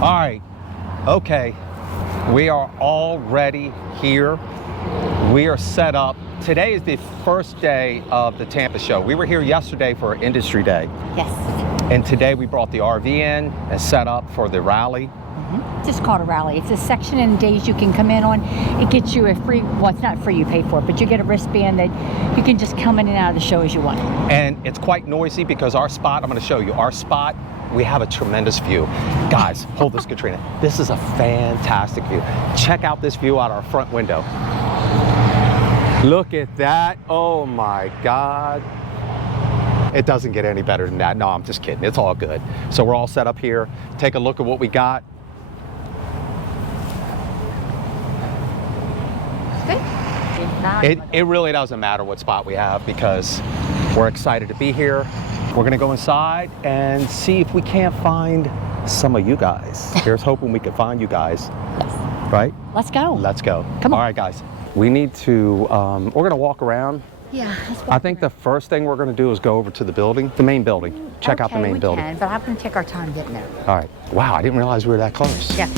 All right, okay, we are already here. We are set up. Today is the first day of the Tampa show. We were here yesterday for Industry Day. Yes. And today we brought the RV in and set up for the rally. It's just called a rally. It's a section in days you can come in on. It gets you a free, well, it's not free, you pay for it, but you get a wristband that you can just come in and out of the show as you want. And it's quite noisy because our spot, I'm going to show you, our spot, we have a tremendous view. Guys, hold this, Katrina. This is a fantastic view. Check out this view out our front window. Look at that. Oh my God. It doesn't get any better than that. No, I'm just kidding. It's all good. So we're all set up here. Take a look at what we got. It really doesn't matter what spot we have because we're excited to be here. We're gonna go inside and see if we can't find some of you guys. Here's hoping we can find you guys. Yes. Right? Let's go. Let's go. Come on. All right, guys. We need to, we're gonna walk around. Yeah. I think the first thing we're gonna do is go over to the building, the main building. Check out the main building. Can, but I'm gonna take our time getting there. All right. Wow, I didn't realize we were that close. Yeah.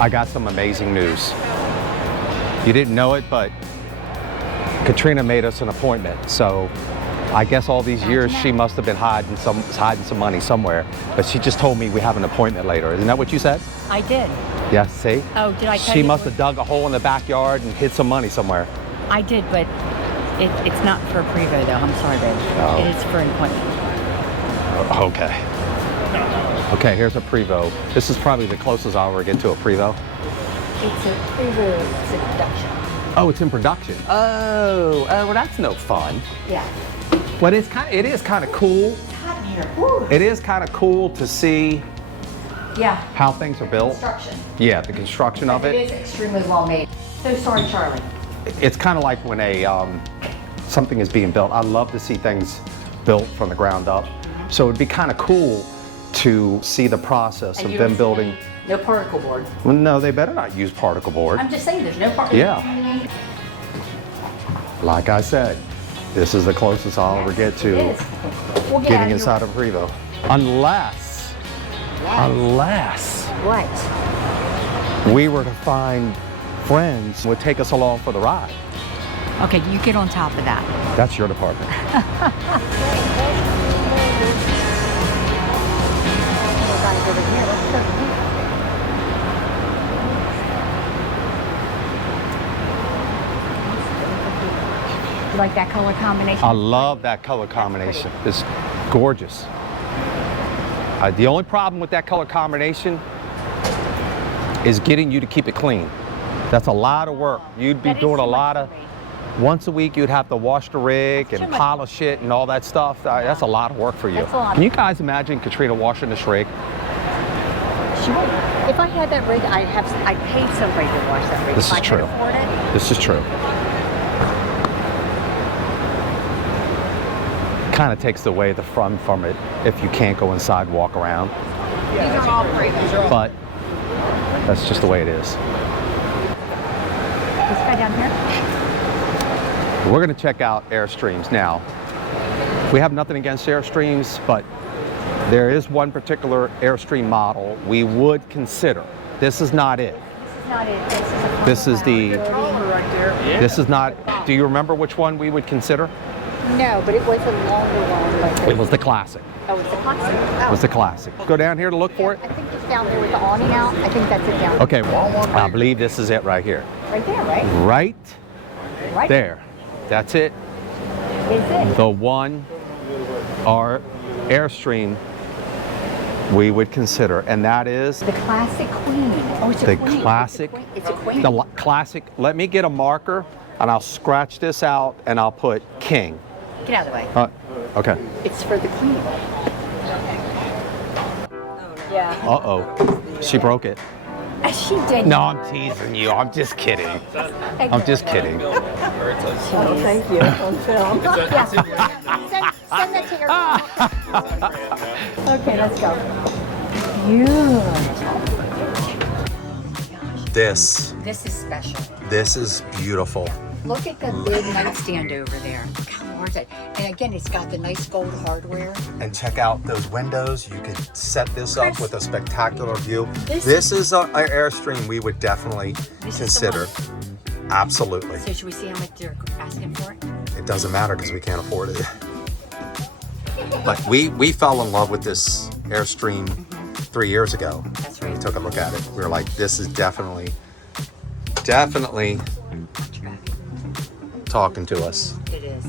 I got some amazing news. You didn't know it, but Katrina made us an appointment. So I guess all these years she must have been hiding some money somewhere. But she just told me we have an appointment later. Isn't that what you said? I did. Yeah, see? Oh, did I tell She you? must have dug a hole in the backyard and hid some money somewhere. I did, but it's not for a Prevost though. I'm sorry, babe. Oh. It is for an appointment. Okay. Okay, here's a Prevost. This is probably the closest I'll ever get to a Prevost. It's a Prevost. It's in production. Oh, it's in production. Oh, well, that's no fun. Yeah. But it is kind of cool. It's hot in here. Woo. It is kind of cool to see Yeah. how things are built. Construction. Yeah, the construction of It it. is extremely well made. So sorry, Charlie. It's kind of like when something is being built. I love to see things built from the ground up. So it'd be kind of cool to see the process of them building. No particle board. Well, no, they better not use particle board. I'm just saying, there's no particle. Yeah. Like I said, this is the closest I'll ever get to It is. We'll get getting out of inside of a Prevost. Unless What? we were to find friends who would take us along for the ride. Okay, you get on top of that. That's your department. You like that color combination? I love that color combination. It's gorgeous. The only problem with that color combination is getting you to keep it clean. That's a lot of work. You'd be doing a lot of, once a week you'd have to wash the rig and polish it and all that stuff. That's a lot of work for you. That's a lot. Can you guys imagine Katrina washing this rig? She won't. If I had that rig, I'd pay somebody to wash that rig. This if is I true. could afford it. This is true. Kind of takes away the fun from it if you can't go inside and walk around. These are all Prevost. But that's just the way it is. This guy down here? We're going to check out Airstreams now. We have nothing against Airstreams, but there is one particular Airstream model we would consider. This is not it. This is not it. This is the. right there. This is not. Do you remember which one we would consider? No, but it was a longer one. Like It was the classic. Oh, it's the classic. It was the classic. Go down here to look for it. I think it's down there with the awning out. I think that's it down there. Okay, I believe this is it right here. Right there, right? Right there. That's it. Is it? The one, our Airstream, we would consider, and that is The classic queen. Oh, it's a the queen. classic. It's a queen. The classic. Let me get a marker, and I'll scratch this out, and I'll put king. Get out of the way. Okay. It's for the queen. Yeah. Uh-oh. She broke it. She did. No, I'm teasing you. I'm just kidding. I'm just kidding. Oh, thank you. On film. Yeah. Send that to your Okay, let's go. Beautiful. This This is special. is beautiful. Look at the big nightstand over there. Look how large that. And again, it's got the nice gold hardware. And check out those windows. You could set this up with a spectacular view. This is an Airstream we would definitely consider. Absolutely. So should we see how much they're asking for it? It doesn't matter because we can't afford it. But we fell in love with this Airstream 3 years ago. That's right. We took a look at it. We were like, this is definitely talking to us. It is.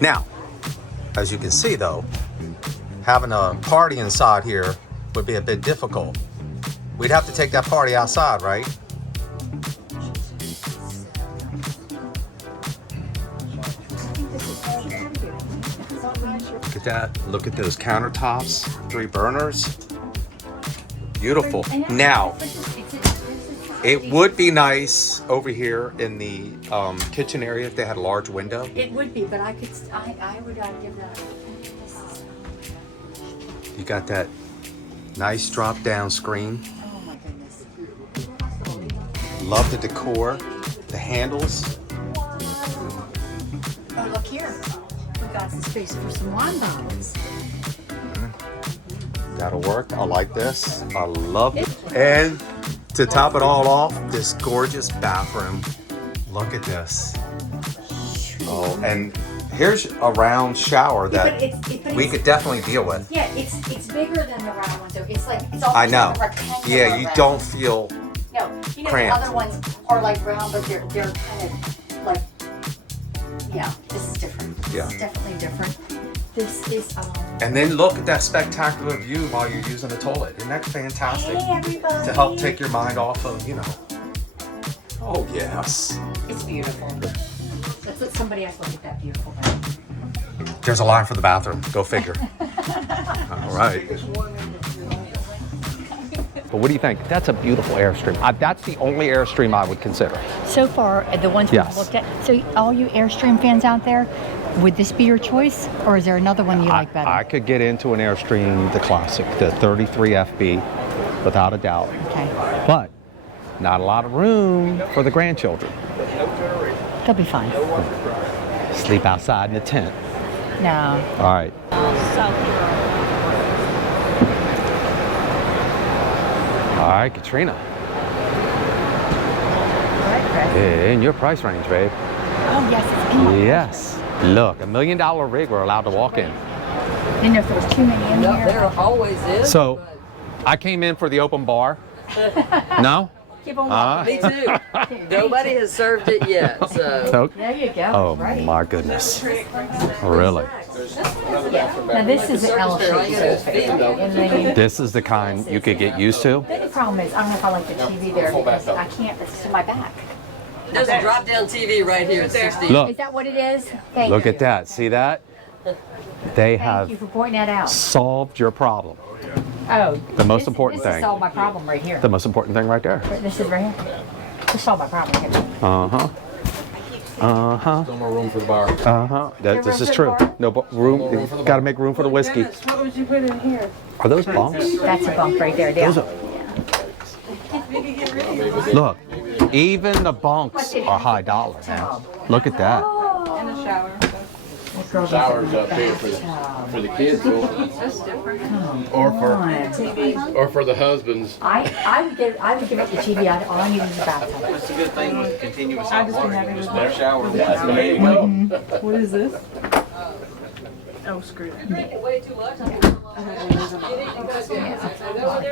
Now, as you can see though, having a party inside here would be a bit difficult. We'd have to take that party outside, right? Look at that. Look at those countertops. 3 burners. Beautiful. Now, it would be nice over here in the kitchen area if they had a large window. It would be, but I would give that. You got that nice drop down screen. Oh my goodness. Love the decor, the handles. Oh, look here. We got some space for some wine bottles. That'll work. I like this. I love it. And to top it all off, this gorgeous bathroom. Look at this. Oh, and here's a round shower that we could definitely deal with. Yeah, it's bigger than the round one, so it's like it's almost I know. like a rectangular Yeah, you round. don't feel No, you know cramped. the other ones are like round, but they're kind of like. Yeah, this is different. Yeah. This is definitely different. This is And then look at that spectacular view while you're using the toilet. Isn't that fantastic? Hey everybody. To help take your mind off of, you know. Oh yes. It's beautiful. Let's let somebody else look at that beautiful one. There's a line for the bathroom. Go figure. All right. But what do you think? That's a beautiful Airstream. That's the only Airstream I would consider. So far, the ones Yes. we've looked at. So all you Airstream fans out there, would this be your choice, or is there another one you like better? I could get into an Airstream, the classic, the 33 FB, without a doubt. Okay. But not a lot of room for the grandchildren. They'll be fine. Sleep outside in the tent. No. All right. All right, Katrina. In your price range, babe. Oh, yes, it's in my Yes. Look, $1 million rig we're allowed to walk in. I didn't know if there was too many in No, here. there always is. So, I came in for the open bar. No? Keep on walking. Me too. Nobody has served it yet, so. So, There you go. oh right. my goodness. Really? Now this is an L-shaped sofa. And This is the kind you could get used to. the only problem is I don't know if I like the TV there because I can't. It's to my back. There's a drop-down TV right here at 60. Look, Is that what it is? Thank look you. at that. See that? They Thank you have for pointing that out. solved your problem. Oh, The most important This thing. solved my problem right here. The most important thing right there. This is right here. This solved my problem. Right here. Uh-huh. Uh-huh. No more room for the bar. Uh-huh. This room is for the true. bar? No room. Got to make room for the whiskey. What would you put in here? Are those bunks? That's a bunk right there. Those Yeah. are, look, even the bunks are high dollar, man. Look at that. In the shower. Showers up here for the kids, or for the husbands. I would give up the TV. All I need is a bathtub. That's a good thing with continuous hot water. Just better shower. There you go. What is this? Oh, screw that.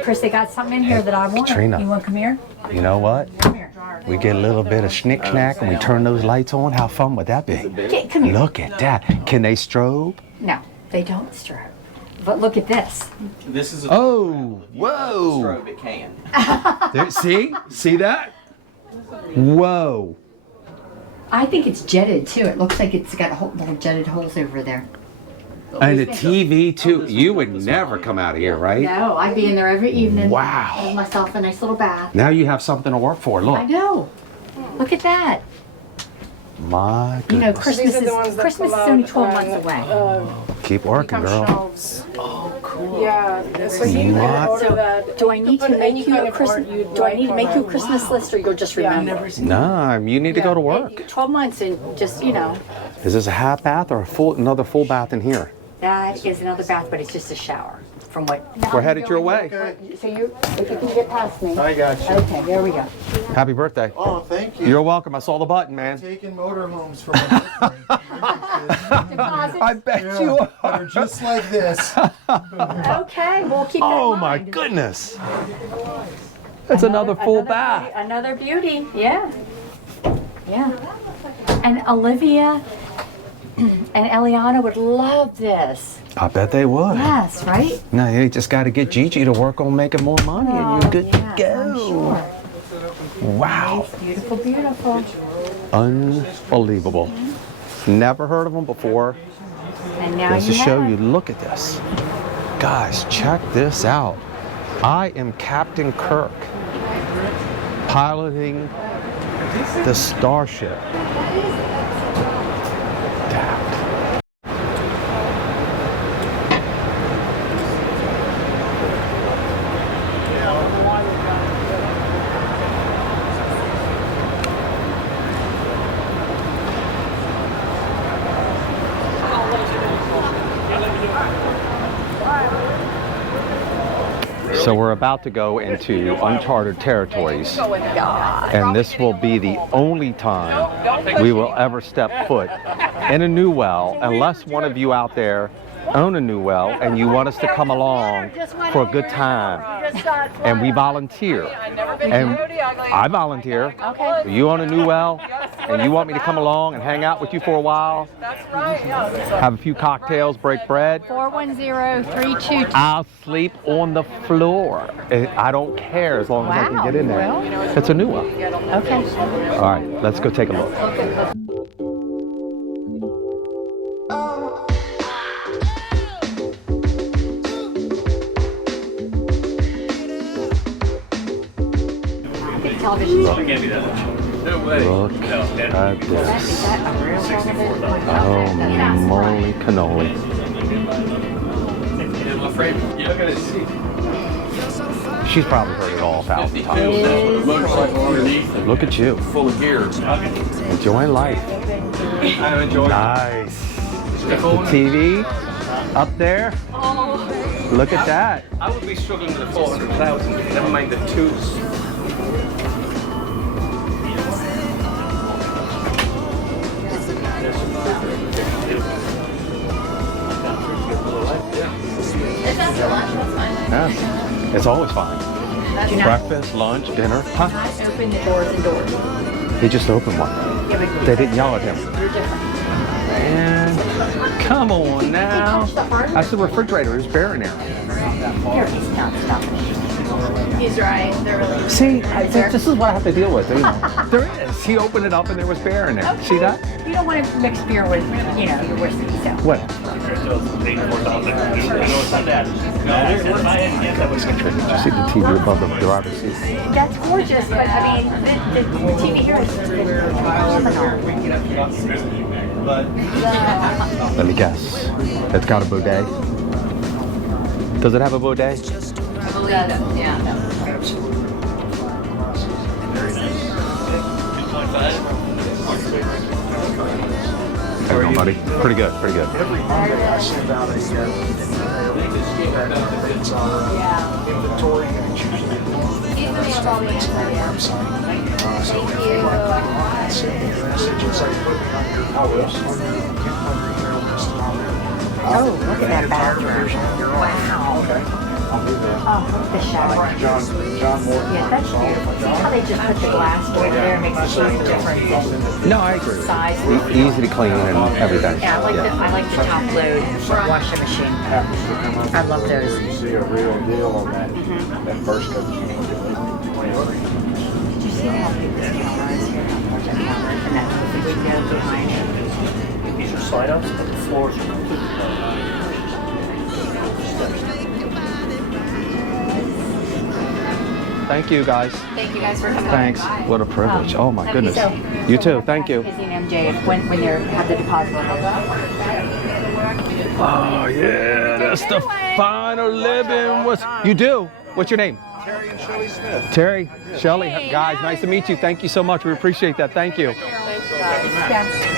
Chris, they got something in here that I want. Katrina. You want to come here? You know what? Come here. We get a little bit of schnick-snack and we turn those lights on. How fun would that be? Come here. Look at that. Can they strobe? No, they don't strobe. But look at this. This is a Oh, whoa. strobe. It can. There, see that? Whoa. I think it's jetted too. It looks like it's got little jetted holes over there. And the TV too. You would never come out of here, right? No, I'd be in there every evening. Wow. Give myself a nice little bath. Now you have something to work for. I Look. know. Look at that. My You know, goodness. Christmas These are the ones is that Christmas is pull only out 12 months away. Keep working, become girl. shelves. Oh, cool. Yeah. So you What? can order So, that. do I need to Put any make you kind a of Christmas? art you'd Do I like need to on make you a that. Christmas list, or you'll just Yeah, I've remember? never seen Nah, you need to go to work. 12 months and just, you know, Is this a half bath or another full bath in here? that is another bath, but it's just a shower. From what? We're headed your way. So you, if you can get past me. I got you. Okay, there we go. Happy birthday. Oh, thank you. You're welcome. I saw the button, man. Taking motorhomes for my birthday. I bet Yeah, you that are. are just like this. Okay, we'll keep that Oh in my mind. goodness. That's another full bath. Another beauty, yeah. Yeah. And Olivia and Eliana would love this. I bet they would. Yes, right? No, you just got to get Gigi to work on making more money and you're good yes, to go. I'm sure. Wow. Beautiful, beautiful. Unbelievable. Never heard of them before. And now Just you to show have. you, look at this. Guys, check this out. I am Captain Kirk, piloting the Starship. Damn. So we're about to go into uncharted territories, and this will be the only time we will ever step foot in a Newell, unless one of you out there own a Newell and you want us to come along for a good time. And we volunteer. And I volunteer. Okay. You own a Newell and you want me to come along and hang out with you for a while, have a few cocktails, break bread, 410-322. I'll sleep on the floor. I don't care as long as I can get in there. Well. It's a new one. Okay. All right, let's go take a look. Big television. Look at this. Is that a real television? Oh, moly cannoli. She's probably heard it all 1,000 times. Look at you. Full of gears. Enjoying life. I enjoy Nice. The TV up there. Look at that. I would be struggling with the 400,000, never mind the twos. Yeah. It's always fine. Breakfast, lunch, dinner. Huh? Open the doors and doors. He just opened one. Yeah, but They didn't yell at him. you're different. And come on now. That's the refrigerator. There's bear in there. Here, he's not stopping. He's right. They're really. See, this is what I have to deal with. You know. There is. He opened it up and there was bear in there. See that? You don't want to mix beer with, you know, your whiskey, so. What? Did you see the TV above the driver's seat? That's gorgeous, but I mean, the TV here is phenomenal. Let me guess. It's got a bidet. Does it have a bidet? How you doing, buddy? Pretty good, pretty good. Every Monday I send out a invitation it's inventory and it's usually stuff that's on the website. So if you want to send me a message, it's like put me on your list, on your email list, and I'll Oh, look at that bathroom. Wow. Okay, I'll do that. Oh, look at the shower. John Morton. Yeah, that's beautiful. See how they just put the glass door there and makes a huge difference No, I agree. in size. Easy to clean and everything. Yeah, I like the top load washing machine. I love those. You see a real deal on that, that first coat. Did you see how big this camera is here? How much that camera is, and that's the window behind it. These are slide ups, but the floors are completely covered. Thank you, guys. Thank you guys for coming. Thanks. What a privilege. Oh my goodness. So, You too. Thank you. Busy in MJ when they have the deposit on it. Oh yeah, that's the final living. You do? What's your name? Terry and Shelley Smith. Terry, Shelley, guys, nice to meet you. Thank you so much. We appreciate that. Thank you. Thanks, guys.